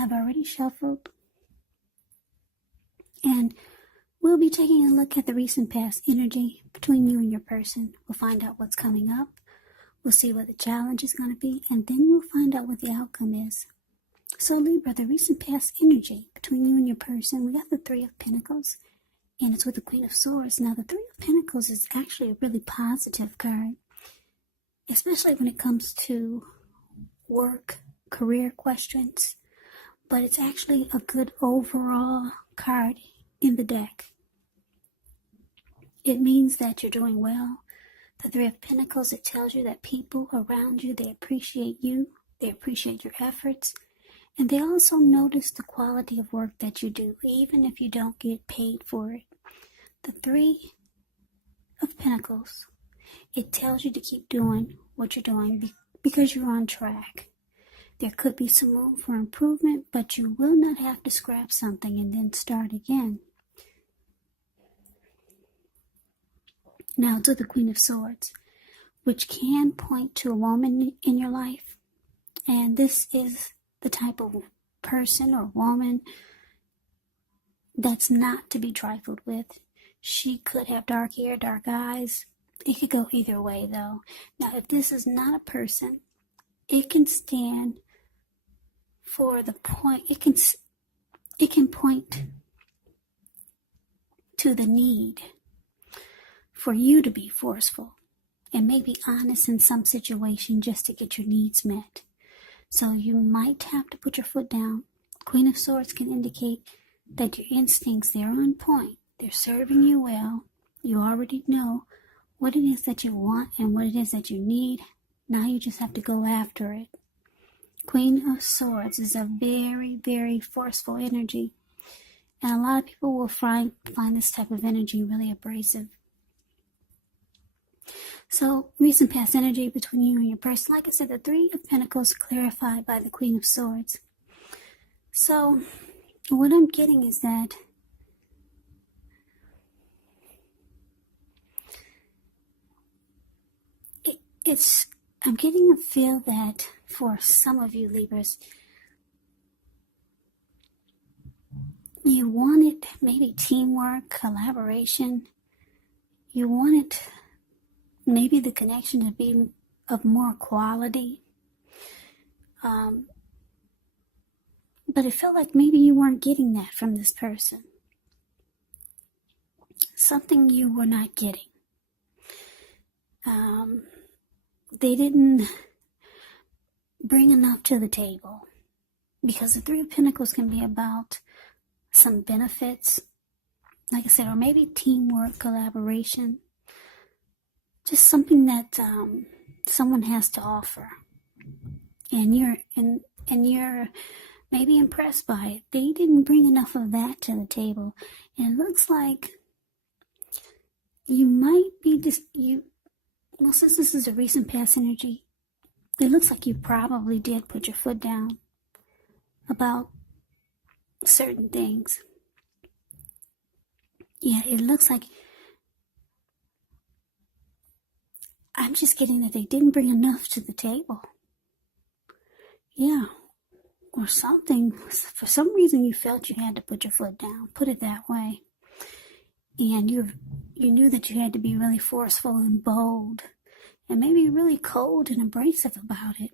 I've already shuffled, and we'll be taking a look at the recent past energy between you and your person. We'll find out what's coming up. We'll see what the challenge is going to be, and then we'll find out what the outcome is. So Libra, the recent past energy between you and your person, we got the Three of Pentacles, and it's with the Queen of Swords. Now, the Three of Pentacles is actually a really positive card, especially when it comes to work, career questions, but it's actually a good overall card in the deck. It means that you're doing well. The Three of Pentacles, it tells you that people around you, they appreciate you, they appreciate your efforts, and they also notice the quality of work that you do, even if you don't get paid for it. The Three of Pentacles, it tells you to keep doing what you're doing because you're on track. There could be some room for improvement, but you will not have to scrap something and then start again. Now to the Queen of Swords, which can point to a woman in your life. And this is the type of person or woman that's not to be trifled with. She could have dark hair, dark eyes. It could go either way, though. Now, if this is not a person, it can stand for the point. It can point to the need for you to be forceful and maybe honest in some situation just to get your needs met. So you might have to put your foot down. Queen of Swords can indicate that your instincts, they're on point. They're serving you well. You already know what it is that you want and what it is that you need. Now you just have to go after it. Queen of Swords is a very, very forceful energy. And a lot of people will find this type of energy really abrasive. So, recent past energy between you and your person. Like I said, the Three of Pentacles clarified by the Queen of Swords. So, what I'm getting is that I'm getting a feel that for some of you Libras, you wanted maybe teamwork, collaboration. You wanted maybe the connection to be of more quality. But it felt like maybe you weren't getting that from this person. Something you were not getting. They didn't bring enough to the table. Because the Three of Pentacles can be about some benefits, like I said, or maybe teamwork, collaboration. Just something that someone has to offer, and you're maybe impressed by it. They didn't bring enough of that to the table, and it looks like you might be well, since this is a recent past energy, it looks like you probably did put your foot down about certain things. Yeah, it looks like I'm just getting that they didn't bring enough to the table. Yeah, or something. For some reason you felt you had to put your foot down, put it that way. And you knew that you had to be really forceful and bold and maybe really cold and abrasive about it.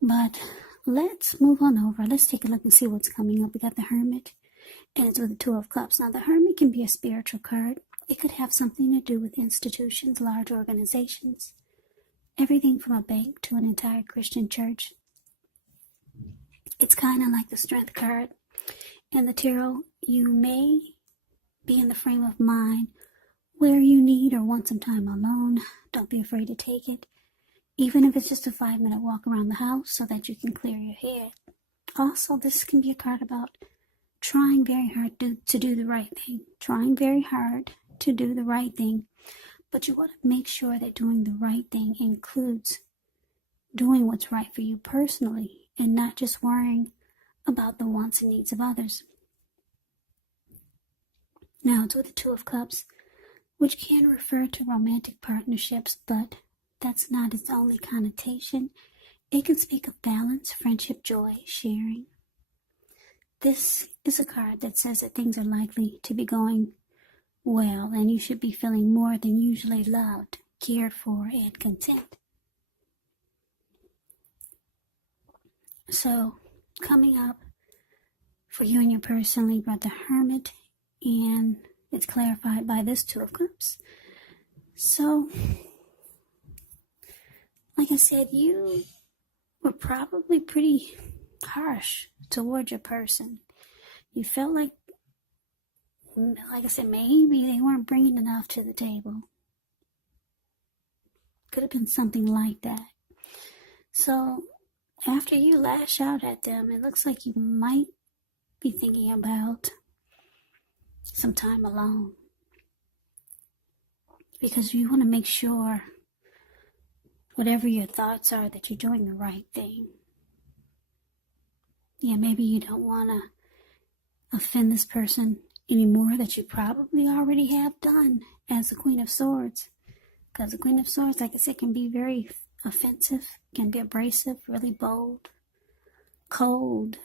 But let's move on over. Let's take a look and see what's coming up. We got the Hermit, and it's with the Two of Cups. Now, the Hermit can be a spiritual card. It could have something to do with institutions, large organizations, everything from a bank to an entire Christian church. It's kind of like the Strength card. And the Tarot, you may be in the frame of mind where you need or want some time alone. Don't be afraid to take it, even if it's just a 5-minute walk around the house so that you can clear your head. Also, this can be a card about trying very hard to do the right thing. Trying very hard to do the right thing. But you want to make sure that doing the right thing includes doing what's right for you personally and not just worrying about the wants and needs of others. Now, it's with the Two of Cups, which can refer to romantic partnerships, but that's not its only connotation. it can speak of balance, friendship, joy, sharing. This is a card that says that things are likely to be going well, and you should be feeling more than usually loved, cared for, and content. So, coming up for you and your person, Libra, the Hermit, and it's clarified by this Two of Cups. So, like I said, you were probably pretty harsh toward your person. You felt like I said, maybe they weren't bringing enough to the table. Could have been something like that. So, after you lash out at them, it looks like you might be thinking about some time alone. Because you want to make sure, whatever your thoughts are, that you're doing the right thing. Yeah, maybe you don't want to offend this person anymore that you probably already have done as the Queen of Swords. Because the Queen of Swords, like I said, can be very offensive, can be abrasive, really bold, cold.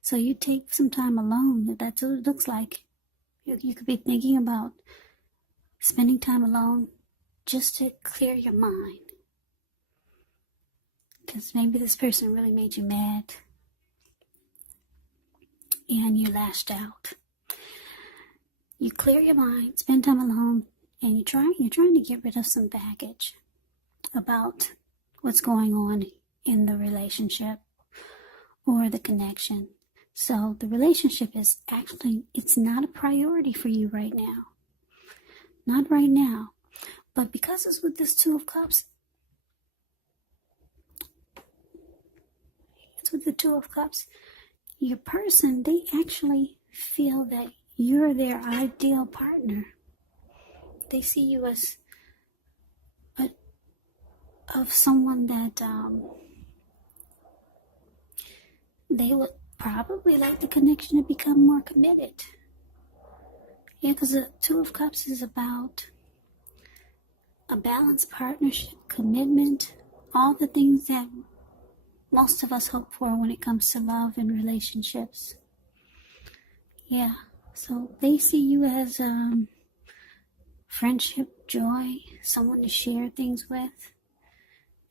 So you take some time alone. That's what it looks like. You could be thinking about spending time alone just to clear your mind. Because maybe this person really made you mad and you lashed out. You clear your mind, spend time alone, and you're trying to get rid of some baggage about what's going on in the relationship or the connection. So the relationship is actually, it's not a priority for you right now. Not right now. But because it's with this Two of Cups, it's with the Two of Cups, your person, they actually feel that you're their ideal partner. They see you as of someone that they would probably like the connection to become more committed. Yeah, because the Two of Cups is about a balanced partnership, commitment, all the things that most of us hope for when it comes to love and relationships. Yeah, so they see you as friendship, joy, someone to share things with.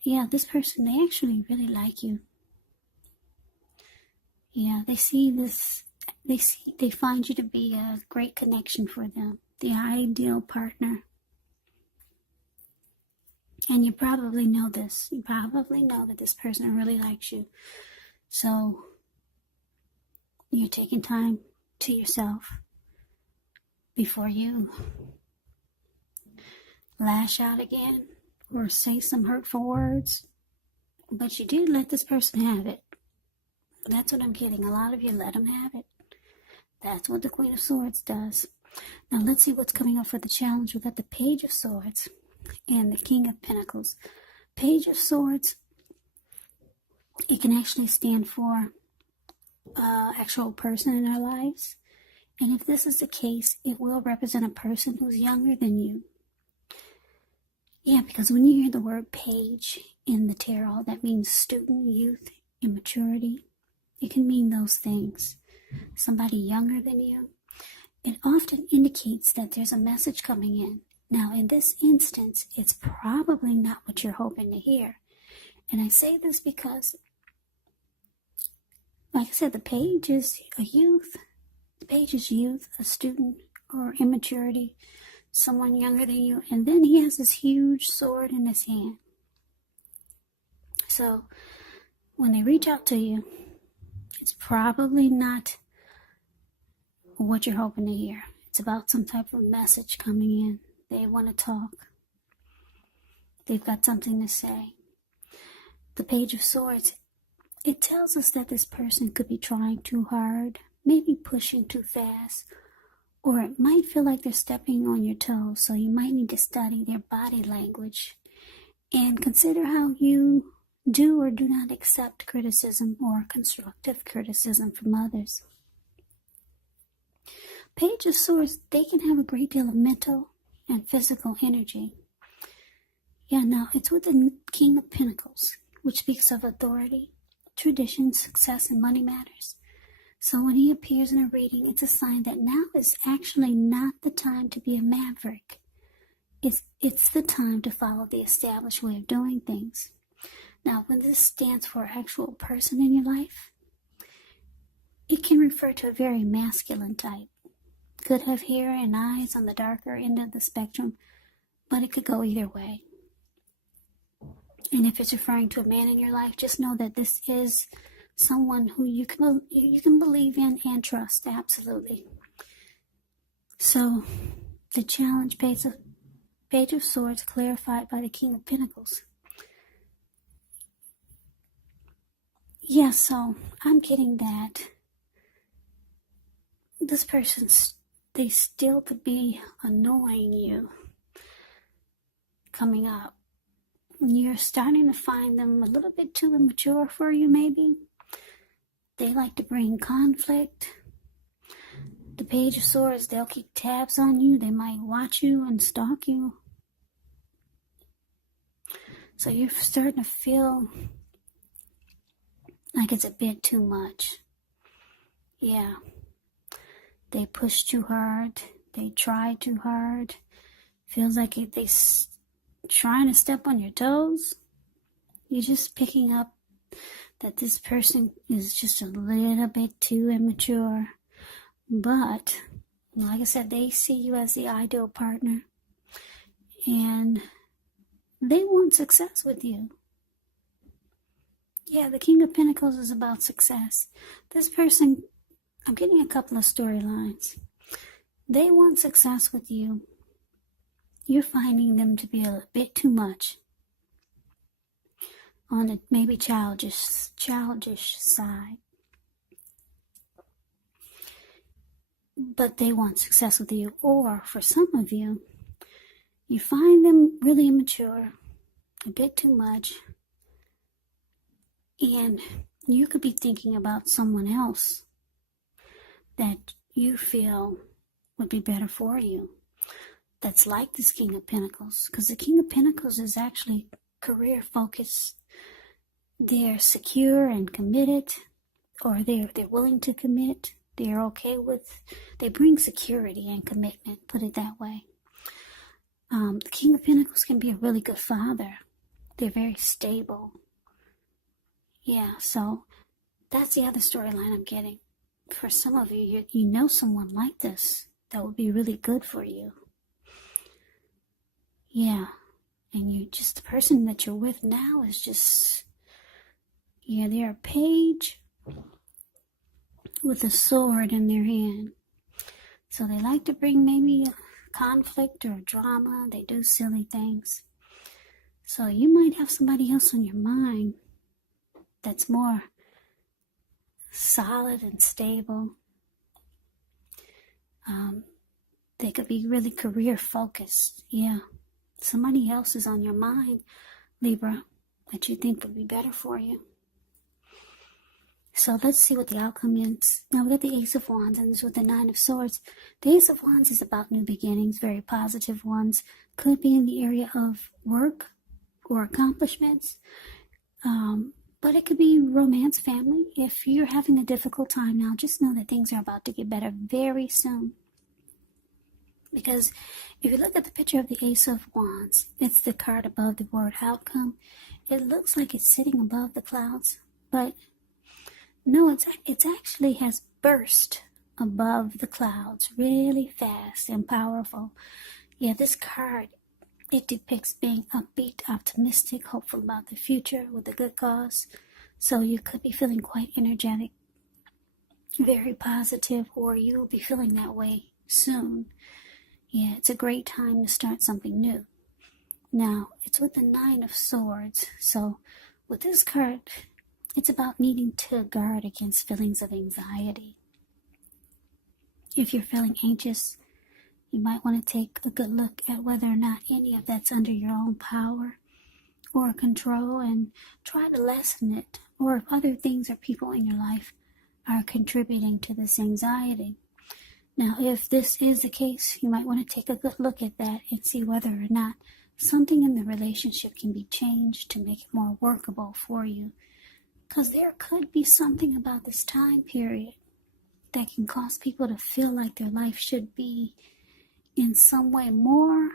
Yeah, this person, they actually really like you. Yeah, they see this, they find you to be a great connection for them, the ideal partner. And you probably know this. You probably know that this person really likes you. So, you're taking time to yourself before you lash out again or say some hurtful words. But you did let this person have it. That's what I'm getting. A lot of you let them have it. That's what the Queen of Swords does. Now let's see what's coming up for the challenge. We've got the Page of Swords and the King of Pentacles. Page of Swords, it can actually stand for actual person in our lives. And if this is the case, it will represent a person who's younger than you. Yeah, because when you hear the word page in the tarot, that means student, youth, immaturity. It can mean those things. Somebody younger than you. It often indicates that there's a message coming in. Now, in this instance, it's probably not what you're hoping to hear. And I say this because, like I said, the page is a youth. The page is youth, a student, or immaturity, someone younger than you. And then he has this huge sword in his hand. So, when they reach out to you, it's probably not what you're hoping to hear. It's about some type of message coming in. They want to talk. They've got something to say. The Page of Swords, it tells us that this person could be trying too hard, maybe pushing too fast, or it might feel like they're stepping on your toes, so you might need to study their body language and consider how you do or do not accept criticism or constructive criticism from others. Page of Swords, they can have a great deal of mental and physical energy. Yeah, now it's with the King of Pentacles. which speaks of authority, tradition, success, and money matters. So when he appears in a reading, it's a sign that now is actually not the time to be a maverick. It's the time to follow the established way of doing things. Now, when this stands for an actual person in your life, it can refer to a very masculine type. Could have hair and eyes on the darker end of the spectrum, but it could go either way. And if it's referring to a man in your life, just know that this is someone who you can believe in and trust, absolutely. So, the challenge, Page of Swords, clarified by the King of Pentacles. Yeah, so I'm getting that this person, they still could be annoying you coming up. You're starting to find them a little bit too immature for you, maybe. They like to bring conflict. The Page of Swords, they'll keep tabs on you. They might watch you and stalk you. So you're starting to feel like it's a bit too much. Yeah. They push too hard. They try too hard. Feels like they trying to step on your toes. You're just picking up that this person is just a little bit too immature. But, like I said, they see you as the ideal partner. And they want success with you. Yeah, the King of Pentacles is about success. This person, I'm getting a couple of storylines. They want success with you. You're finding them to be a bit too much on the maybe childish side. But they want success with you. Or for some of you, you find them really immature, a bit too much, and you could be thinking about someone else that you feel would be better for you. That's like this King of Pentacles, because the King of Pentacles is actually career focused. They're secure and committed, or they're willing to commit. They're okay with, they bring security and commitment, put it that way. The King of Pentacles can be a really good father. They're very stable. Yeah, so that's the other storyline I'm getting. For some of you, you know someone like this that would be really good for you. Yeah, and you just, the person that you're with now is just, yeah, they're a page with a sword in their hand. So they like to bring maybe a conflict or drama. They do silly things. So you might have somebody else on your mind that's more solid and stable. They could be really career focused. Yeah. Somebody else is on your mind, Libra, that you think would be better for you. So let's see what the outcome is. Now we got the Ace of Wands, and this is with the Nine of Swords. The Ace of Wands is about new beginnings, very positive ones. Could be in the area of work or accomplishments. But it could be romance, family. If you're having a difficult time now, just know that things are about to get better very soon. Because if you look at the picture of the Ace of Wands, it's the card above the word outcome. It looks like it's sitting above the clouds, but no, it's actually has burst above the clouds really fast and powerful. Yeah, this card, it depicts being upbeat, optimistic, hopeful about the future with a good cause. So you could be feeling quite energetic, very positive, or you will be feeling that way soon. Yeah, it's a great time to start something new. Now, it's with the Nine of Swords. So with this card, it's about needing to guard against feelings of anxiety. If you're feeling anxious, you might want to take a good look at whether or not any of that's under your own power or control and try to lessen it, or if other things or people in your life are contributing to this anxiety. Now, if this is the case, you might want to take a good look at that and see whether or not something in the relationship can be changed to make it more workable for you. Because there could be something about this time period that can cause people to feel like their life should be in some way more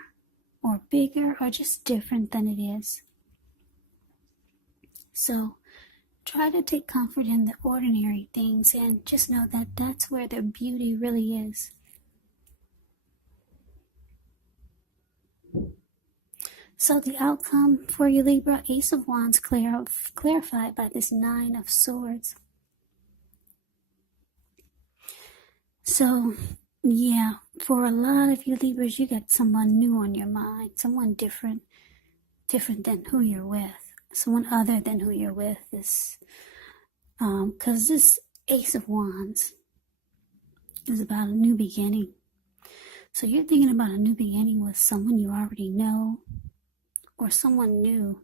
or bigger or just different than it is. So try to take comfort in the ordinary things and just know that that's where their beauty really is. So the outcome for you, Libra, Ace of Wands clarified by this Nine of Swords. So, yeah, for a lot of you Libras, you got someone new on your mind, someone different than who you're with, someone other than who you're with. Because this Ace of Wands is about a new beginning. So you're thinking about a new beginning with someone you already know, or someone new,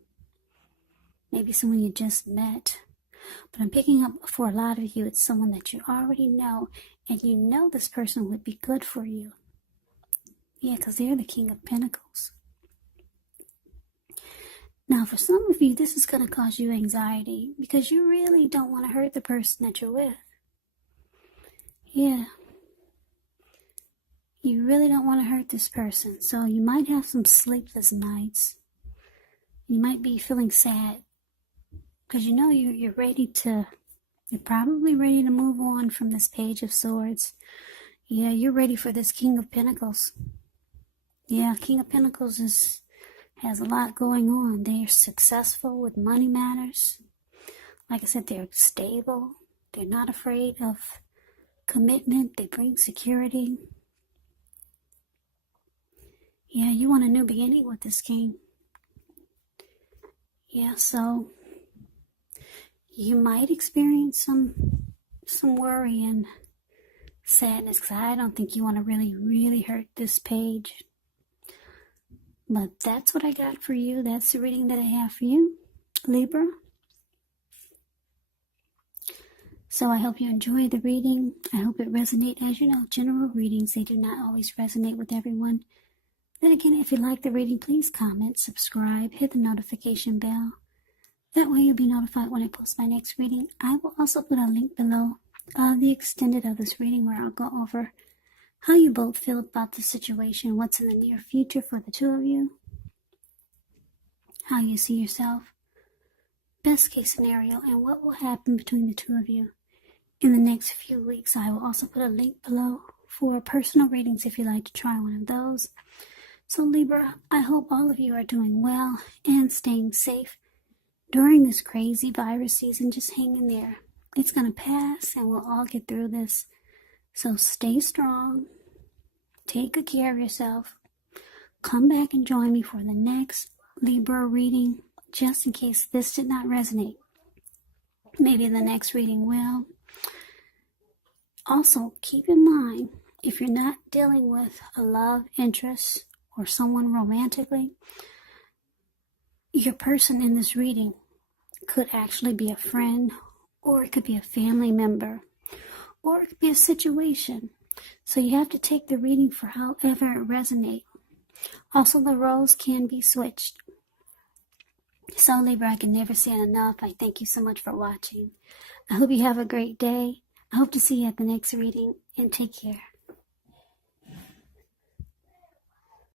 maybe someone you just met. But I'm picking up for a lot of you, it's someone that you already know, and you know this person would be good for you. Yeah, because they're the King of Pentacles. Now, for some of you, this is going to cause you anxiety because you really don't want to hurt the person that you're with. Yeah. You really don't want to hurt this person. So you might have some sleepless nights. You might be feeling sad because you know you're probably ready to move on from this Page of Swords. Yeah, you're ready for this King of Pentacles. Yeah, King of Pentacles has a lot going on. They're successful with money matters. Like I said, they're stable. They're not afraid of commitment. They bring security. Yeah, you want a new beginning with this King. Yeah, so you might experience some worry and sadness because I don't think you want to really hurt this page. But that's what I got for you. That's the reading that I have for you, Libra. So I hope you enjoy the reading. I hope it resonates. As you know, general readings, they do not always resonate with everyone. Then again, if you like the reading, please comment, subscribe, hit the notification bell. That way you'll be notified when I post my next reading. I will also put a link below of the extended of this reading where I'll go over how you both feel about the situation, what's in the near future for the two of you, how you see yourself, best case scenario, and what will happen between the two of you in the next few weeks. I will also put a link below for personal readings if you'd like to try one of those. So Libra, I hope all of you are doing well and staying safe during this crazy virus season. Just hang in there. It's going to pass and we'll all get through this. So stay strong. Take good care of yourself. Come back and join me for the next Libra reading, just in case this did not resonate. Maybe the next reading will. Also, keep in mind, if you're not dealing with a love interest or someone romantically, your person in this reading could actually be a friend, or it could be a family member, or it could be a situation. So you have to take the reading for however it resonates. Also, the roles can be switched. So Libra, I can never say it enough. I thank you so much for watching. I hope you have a great day. I hope to see you at the next reading, and take care.